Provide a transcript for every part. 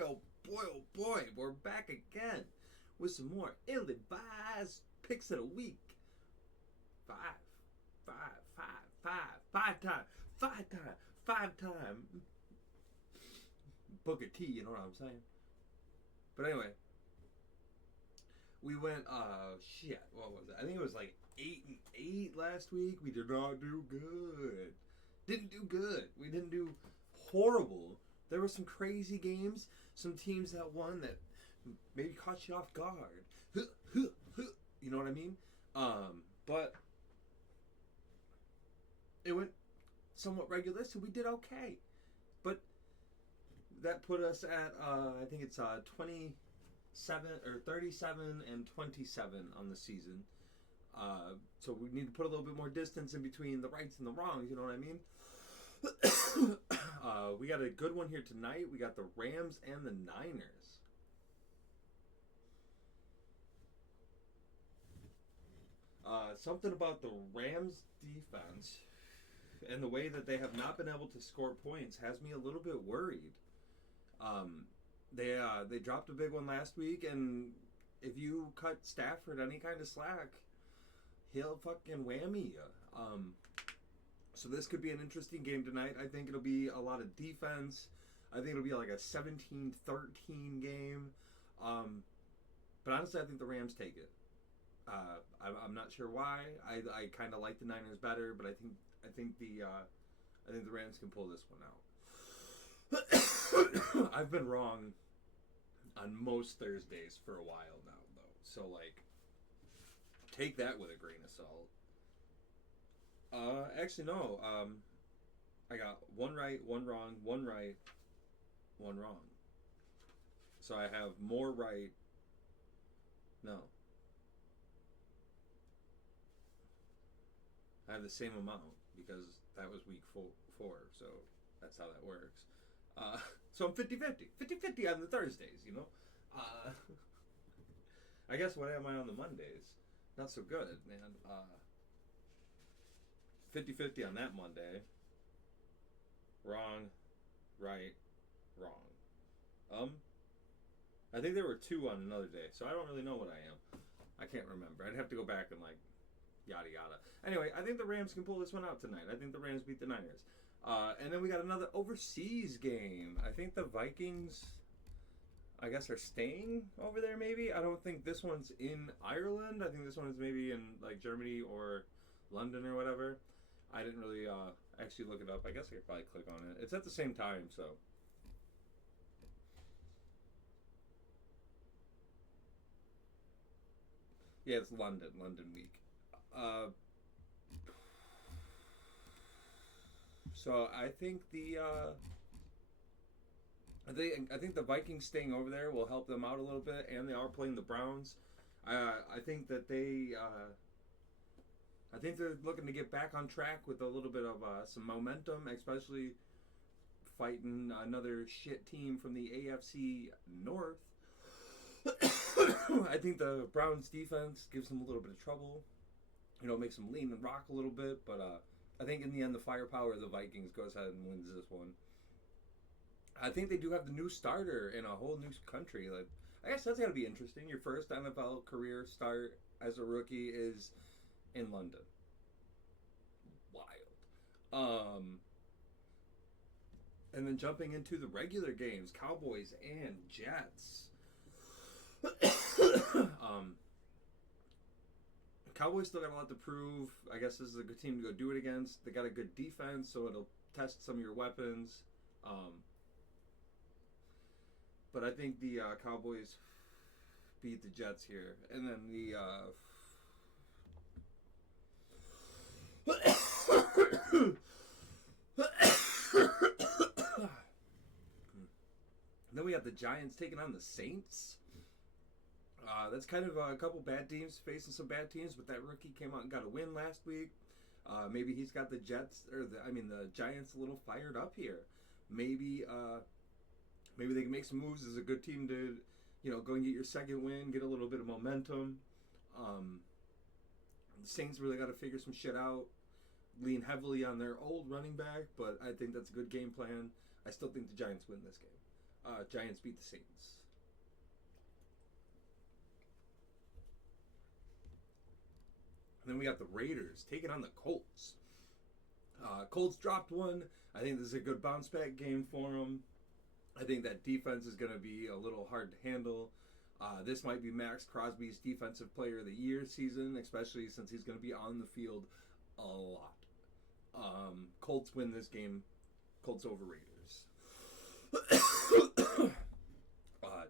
oh boy, we're back again with some more ill-advised picks of the week. Five time Booker T, you know what I'm saying? But anyway, we went, what was it? I think it was like 8-8 last week. We did not do good. Didn't do good. We didn't do horrible. There were some crazy games, some teams that won that maybe caught you off guard. You know what I mean? But it went somewhat regular, so we did okay. But that put us at, I think it's 27 or 37 and 27 on the season. So we need to put a little bit more distance in between the rights and the wrongs, you know what I mean? We got a good one here tonight. We got the Rams and the Niners. Something about the Rams defense and the way that they have not been able to score points has me a little bit worried. They dropped a big one last week, and if you cut Stafford any kind of slack, he'll fucking whammy you. So this could be an interesting game tonight. I think it'll be a lot of defense. I think it'll be like a 17-13 game. But honestly, I think the Rams take it. I'm not sure why. I kind of like the Niners better, but I think the Rams can pull this one out. I've been wrong on most Thursdays for a while now, though. So like, take that with a grain of salt. Actually, no. I got one right, one wrong, one right, one wrong. So I have more right. No. I have the same amount because that was week four, so that's how that works. So I'm 50-50. 50-50 on the Thursdays, you know? I guess what am I on the Mondays? Not so good, man. 50-50 on that Monday. Wrong, right, wrong. I think there were 2 on another day, so I don't really know what I am. I can't remember. I'd have to go back and yada yada. Anyway, I think the Rams can pull this one out tonight. I think the Rams beat the Niners. And then we got another overseas game. I think the Vikings, I guess, are staying over there maybe. I don't think this one's in Ireland. I think this one is maybe in Germany or London or whatever. I didn't really actually look it up. I guess I could probably click on it. It's at the same time, so. Yeah, it's London week. So I think I think the Vikings staying over there will help them out a little bit, and they are playing the Browns. I think that I think they're looking to get back on track with a little bit of some momentum, especially fighting another shit team from the AFC North. I think the Browns defense gives them a little bit of trouble. You know, makes them lean and rock a little bit, but I think in the end the firepower of the Vikings goes ahead and wins this one. I think they do have the new starter in a whole new country. I guess that's got to be interesting. Your first NFL career start as a rookie is in London. Wild. And then jumping into the regular games, Cowboys and Jets. Cowboys still got a lot to prove. I guess this is a good team to go do it against. They got a good defense, so it'll test some of your weapons. But I think the Cowboys beat the Jets here. And then then we have the Giants taking on the Saints. That's kind of a couple bad teams facing some bad teams, but that rookie came out and got a win last week. Maybe he's got the the Giants a little fired up here. Maybe they can make some moves as a good team to, go and get your second win, get a little bit of momentum. The Saints really got to figure some shit out, lean heavily on their old running back, but I think that's a good game plan. I still think the Giants win this game. Giants beat the Saints. And then we got the Raiders taking on the Colts. Colts dropped one. I think this is a good bounce back game for them. I think that defense is going to be a little hard to handle. This might be Max Crosby's Defensive Player of the Year season, especially since he's going to be on the field a lot. Colts win this game. Colts over Raiders.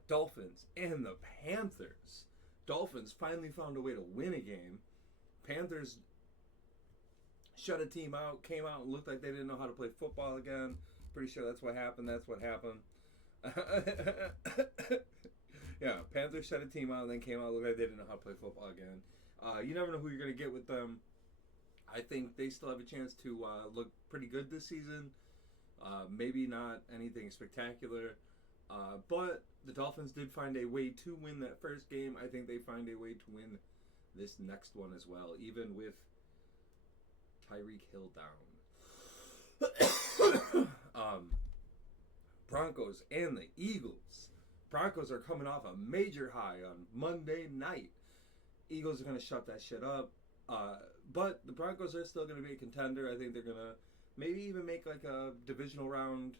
Dolphins and the Panthers. Dolphins finally found a way to win a game. Panthers shut a team out, came out and looked like they didn't know how to play football again. Pretty sure that's what happened. Yeah, Panthers shut a team out and then came out and looked like they didn't know how to play football again. You never know who you're going to get with them. I think they still have a chance to look pretty good this season. Maybe not anything spectacular. But the Dolphins did find a way to win that first game. I think they find a way to win this next one as well, even with Tyreek Hill down. Broncos and the Eagles. Broncos are coming off a major high on Monday night. Eagles are going to shut that shit up. But the Broncos are still going to be a contender. I think they're going to maybe even make like a divisional round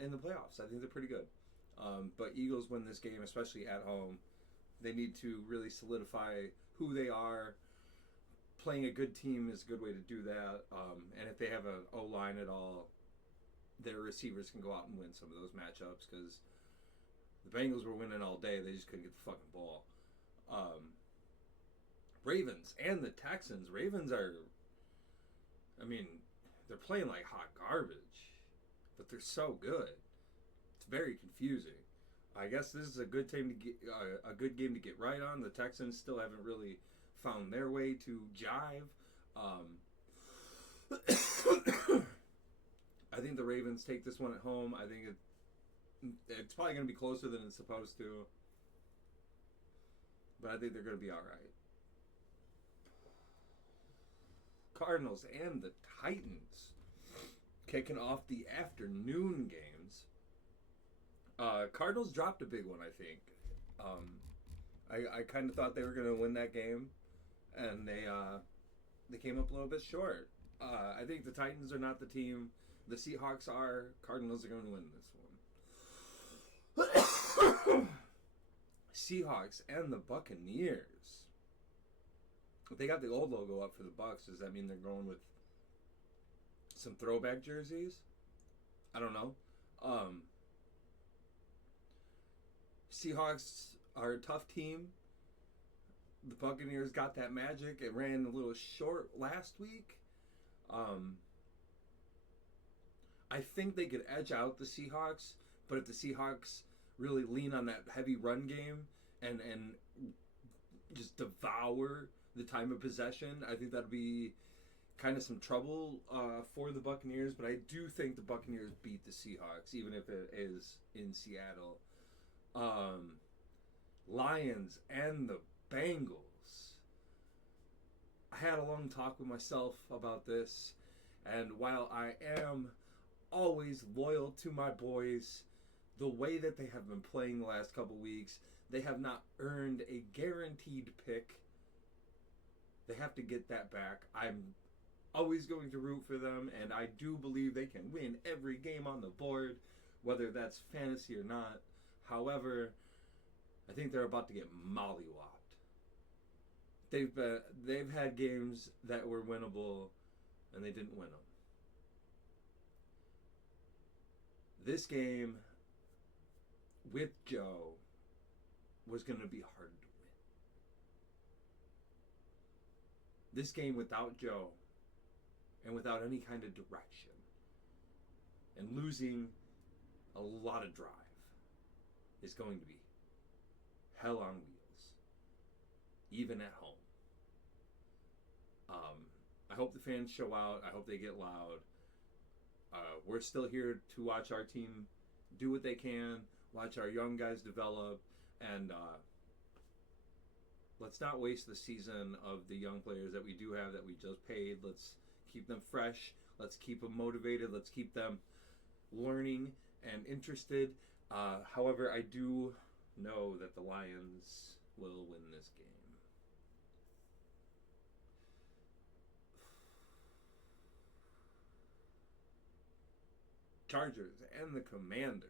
in the playoffs. I think they're pretty good. But Eagles win this game, especially at home. They need to really solidify who they are. Playing a good team is a good way to do that. And if they have an O-line at all, their receivers can go out and win some of those matchups because the Bengals were winning all day. They just couldn't get the fucking ball. Ravens and the Texans. Ravens are, I mean, they're playing like hot garbage, but they're so good. It's very confusing. I guess this is a good time to get a good game to get right on. The Texans still haven't really found their way to jive. I think the Ravens take this one at home. I think it's probably going to be closer than it's supposed to, but I think they're going to be all right. Cardinals and the Titans kicking off the afternoon games. Cardinals dropped a big one, I think. I kind of thought they were going to win that game, and they came up a little bit short. I think the Titans are not the team. The Seahawks are. Cardinals are going to win this one. Seahawks and the Buccaneers. They got the old logo up for the Bucs. Does that mean they're going with some throwback jerseys? I don't know. Seahawks are a tough team. The Buccaneers got that magic. It ran a little short last week. I think they could edge out the Seahawks, but if the Seahawks really lean on that heavy run game and just devour the time of possession, I think that'd be kind of some trouble for the Buccaneers. But I do think the Buccaneers beat the Seahawks, even if it is in Seattle. Lions and the Bengals. I had a long talk with myself about this, and while I am always loyal to my boys, the way that they have been playing the last couple weeks, they have not earned a guaranteed pick. They have to get that back. I'm always going to root for them, and I do believe they can win every game on the board, whether that's fantasy or not. However, I think they're about to get mollywopped. They've had games that were winnable, and they didn't win them. This game with Joe was going to be hard to win. This game without Joe and without any kind of direction and losing a lot of drive is going to be hell on wheels, even at home. I hope the fans show out. I hope they get loud. We're still here to watch our team do what they can, watch our young guys develop, and let's not waste the season of the young players that we do have that we just paid. Let's keep them fresh. Let's keep them motivated. Let's keep them learning and interested. However, I do know that the Lions will win this game. Chargers and the Commanders.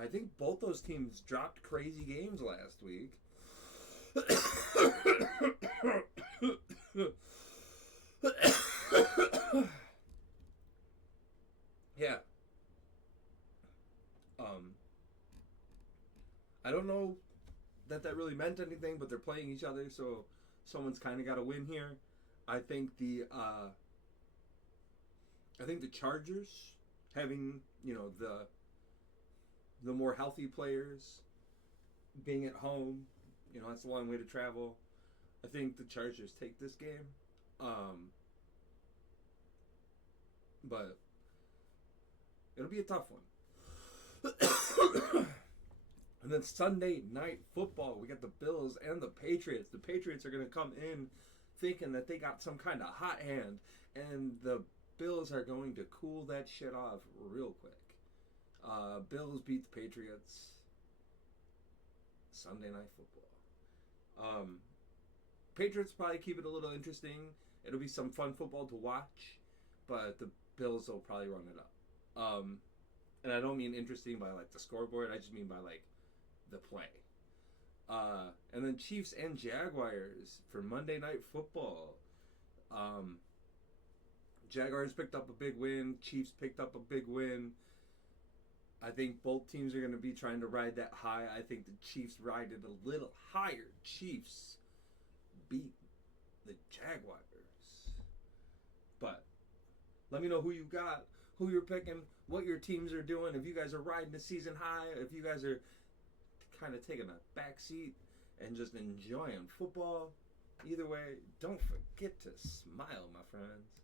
I think both those teams dropped crazy games last week. Yeah. I don't know that really meant anything, but they're playing each other, so someone's kind of got to win here. I think the Chargers having the more healthy players being at home, that's a long way to travel. I think the Chargers take this game, but it'll be a tough one. And then Sunday night football, we got the Bills and the Patriots. The Patriots are going to come in thinking that they got some kind of hot hand, and the Bills are going to cool that shit off real quick. Bills beat the Patriots. Sunday night football. Patriots probably keep it a little interesting. It'll be some fun football to watch, but the Bills will probably run it up. And I don't mean interesting by like the scoreboard. I just mean by like the play. And then Chiefs and Jaguars for Monday night football. Jaguars picked up a big win. Chiefs picked up a big win. I think both teams are going to be trying to ride that high. I think the Chiefs ride it a little higher. Chiefs beat the Jaguars. But let me know who you got, who you're picking, what your teams are doing. If you guys are riding the season high, if you guys are kind of taking a back seat and just enjoying football. Either way, don't forget to smile, my friends.